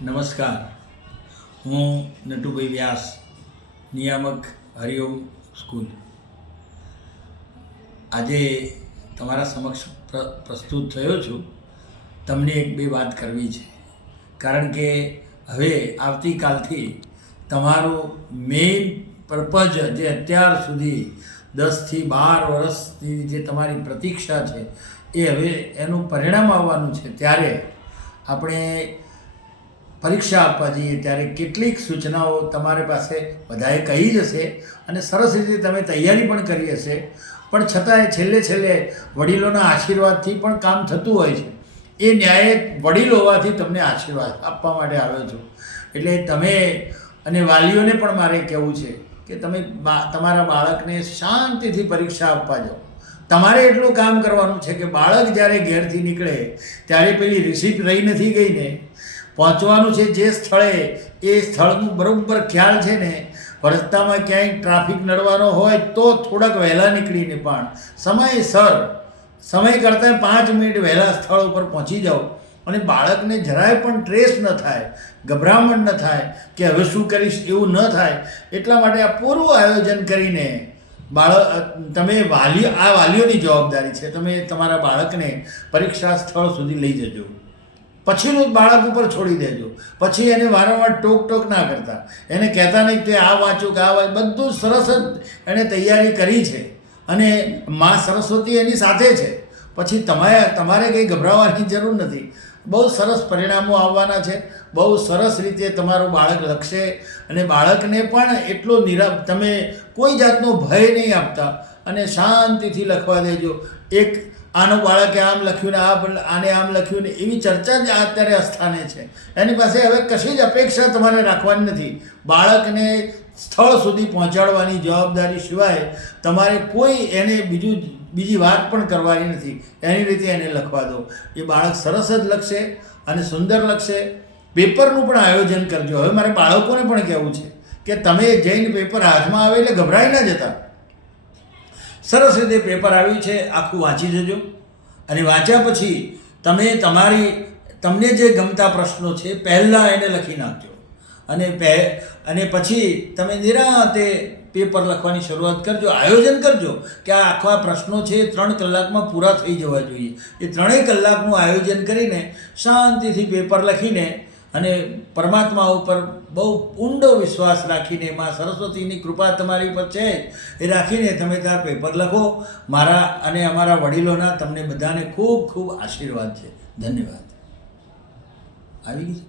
નમસ્કાર, હું નટુભાઈ વ્યાસ, નિયામક હરિઓમ સ્કૂલ. આજે તમારા સમક્ષ પ્રસ્તુત થયો છું. તમને એક બે વાત કરવી છે, કારણ કે હવે આવતીકાલથી તમારું મેઇન પર્પઝ જે અત્યાર સુધી 10 થી 12 વર્ષની જે તમારી પ્રતીક્ષા છે એ હવે એનું પરિણામ આવવાનું છે. ત્યારે આપણે પરીક્ષા આપવા જઈએ ત્યારે કેટલીક સૂચનાઓ તમારી પાસે બધાએ કહી જ હશે અને સરસ રીતે તમે તૈયારી પણ કરી હશે, પણ છતાંય છેલ્લે વડીલોના આશીર્વાદથી પણ કામ થતું હોય છે. એ ન્યાય વડીલ હોવાથી તમને આશીર્વાદ આપવા માટે આવ્યો છું. એટલે તમે અને વાલીઓને પણ મારે કહેવું છે કે તમે તમારા બાળકને શાંતિથી પરીક્ષા આપવા જાઓ. તમારે એટલું કામ કરવાનું છે કે બાળક જ્યારે ઘેરથી નીકળે ત્યારે પેલી રિસિપ્ટ રહી નથી ગઈ ને, પહોંચવાનું છે જે સ્થળે એ સ્થળનું બરાબર ખ્યાલ છે ને. રસ્તામાં ક્યાંય ટ્રાફિક નડવાનો હોય તો થોડાક વહેલા નીકળીને પણ સમય કરતાં 5 મિનિટ વહેલા સ્થળ ઉપર પહોંચી જાઓ અને બાળકને જરાય પણ ટ્રેસ ન થાય, ગભરામણ ન થાય કે હવે શું કરીશ એવું ન થાય. એટલા માટે આ પૂરું આયોજન કરીને તમે વાલીઓની જવાબદારી છે. તમે તમારા બાળકને પરીક્ષા સ્થળ સુધી લઈ જજો, પછીનું બાળક ઉપર છોડી દેજો. પછી એને વારંવાર ટોક ના કરતા, એને કહેતા નહીં કે આ વાંચું કે આ વાંચ. બધું સરસ જ એણે તૈયારી કરી છે અને મા સરસ્વતી એની સાથે છે. પછી તમારે કંઈ ગભરાવાની જરૂર નથી. બહુ સરસ પરિણામો આવવાના છે. બહુ સરસ રીતે તમારું બાળક લખશે અને બાળકને પણ એટલો તમે કોઈ જાતનો ભય નહીં આપતા અને શાંતિથી લખવા દેજો. આનું બાળકે આમ લખ્યું ને આને આમ લખ્યું ને એવી ચર્ચા જ અત્યારે અસ્થાને છે. એની પાસે હવે કશી જ અપેક્ષા તમારે રાખવાની નથી. બાળકને સ્થળ સુધી પહોંચાડવાની જવાબદારી સિવાય તમારે કોઈ એને બીજી વાત પણ કરવાની નથી. એની રીતે એને લખવા દો. એ બાળક સરસ જ લખશે અને સુંદર લખશે. પેપરનું પણ આયોજન કરજો. હવે મારે બાળકોને પણ કહેવું છે કે તમે જઈને પેપર હાથમાં આવે એટલે ગભરાઈ ના જતા. સરસ રીતે પેપર આવ્યું છે, આખું વાંચી જજો અને વાંચ્યા પછી તમને જે ગમતા પ્રશ્નો છે પહેલાં એને લખી નાખજો અને પછી તમે નિરાંતે પેપર લખવાની શરૂઆત કરજો. આયોજન કરજો કે આ આખા પ્રશ્નો છે 3 કલાકમાં પૂરા થઈ જવા જોઈએ. એ 3 કલાકનું આયોજન કરીને શાંતિથી પેપર લખીને અને પરમાત્મા ઉપર બહુ ઊંડો વિશ્વાસ રાખીને, માં સરસ્વતીની કૃપા તમારી પર છે એ રાખીને તમે ત્યાં પેપર લખો. મારા અને અમારા વડીલોના તમને બધાને ખૂબ ખૂબ આશીર્વાદ છે. ધન્યવાદ. આવી ગઈ.